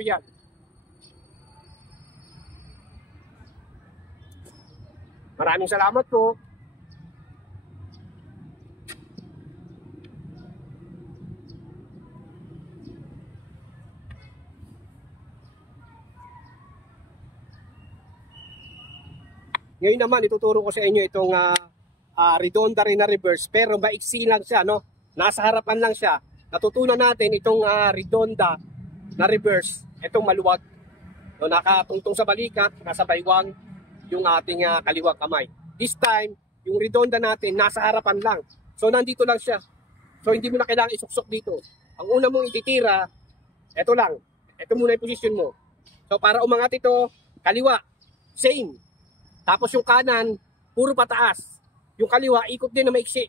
yan. Maraming salamat po. Ngayon naman ituturo ko sa inyo itong redonda rin na reverse, pero maiksi lang siya, no? Nasa harapan lang siya. Natutunan natin itong redonda na reverse, itong maluwag, no? Nakatungtong sa balikat, nasa baywang yung ating kaliwang kamay. This time, yung redonda natin nasa harapan lang. So nandito lang siya. So hindi mo na kailangan isuksok dito. Ang una mong ititira, ito lang. Ito muna yung position mo. So para umangat ito, kaliwa, same. Tapos yung kanan, puro pataas. Yung kaliwa, ikot din na maiksi.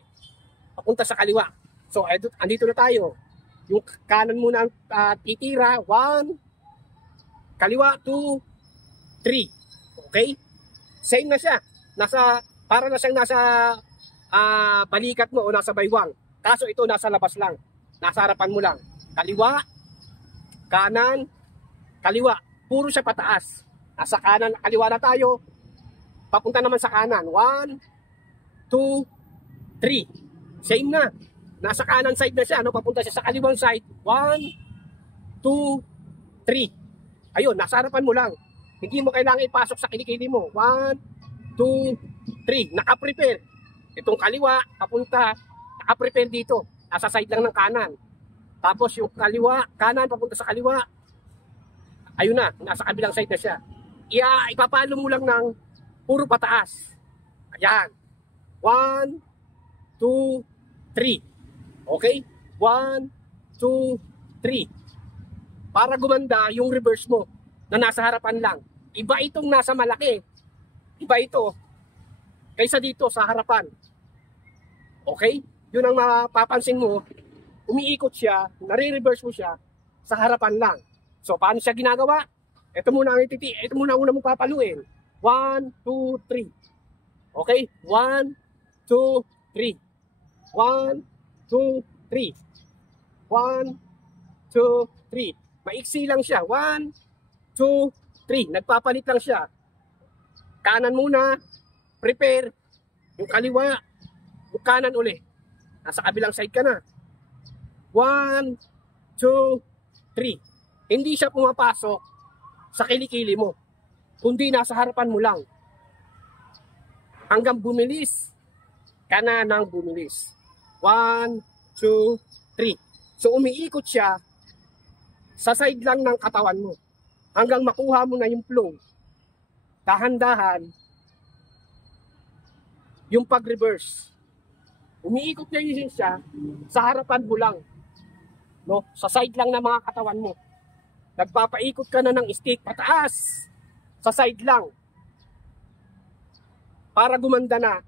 Papunta sa kaliwa. So, andito na tayo. Yung kanan muna titira. 1, kaliwa, 2, 3. Okay? Same na siya. Para na siyang nasa balikat mo o nasa baywang. Kaso ito nasa labas lang. Nasa harapan mo lang. Kaliwa, kanan, kaliwa. Puro siya pataas. Nasa kanan, kaliwa na tayo. Papunta naman sa kanan. 1, 2, 3. Same na. Nasa kanan side na siya. No? Papunta siya sa kaliwang side. 1, 2, 3. Ayun, nasa harapan mo lang. Hindi mo kailangan ipasok sa kilikili mo. 1, 2, 3. Naka-prepare. Itong kaliwa, papunta. Naka-prepare dito. Nasa side lang ng kanan. Tapos yung kaliwa, kanan, papunta sa kaliwa. Ayun na, nasa kabilang side na siya. Ipapalo mo lang ng puro pataas. Ayan. 1, 2, 3. Okay? 1, 2, 3. Para gumanda yung reverse mo na nasa harapan lang. Iba itong nasa malaki. Iba ito kaysa dito sa harapan. Okay? Yun ang mapapansin mo. Umiikot siya, nare-reverse mo siya sa harapan lang. So, paano siya ginagawa? Ito muna ang ito muna mong papaluin. 1, 2, 3. Okay? 1, 2, 3. 1, 2, 3. 1, 2, 3. Maiksi lang siya. 1, 2, 3. Nagpapalit lang siya. Kanan muna. Prepare. Yung kaliwa. Yung kanan uli. Nasa kabilang side ka na. 1, 2, 3. Hindi siya pumapasok sa kilikili mo, kundi nasa harapan mo lang. Hanggang bumilis. Kananang bumilis. 1, 2, 3. So umiikot siya sa side lang ng katawan mo. Hanggang makuha mo na yung flow. Dahan-dahan yung pag-reverse. Umiikot na yun siya sa harapan mo lang. No? Sa side lang ng mga katawan mo. Nagpapaikot ka na ng stick pataas. Sa side lang. Para gumanda na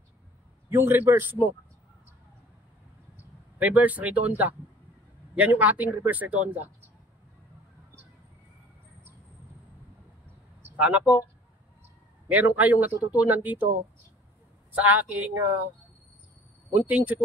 yung reverse mo. Reverse redonda. Yan yung ating reverse redonda. Sana po meron kayong natututunan dito sa aking munting tutorial.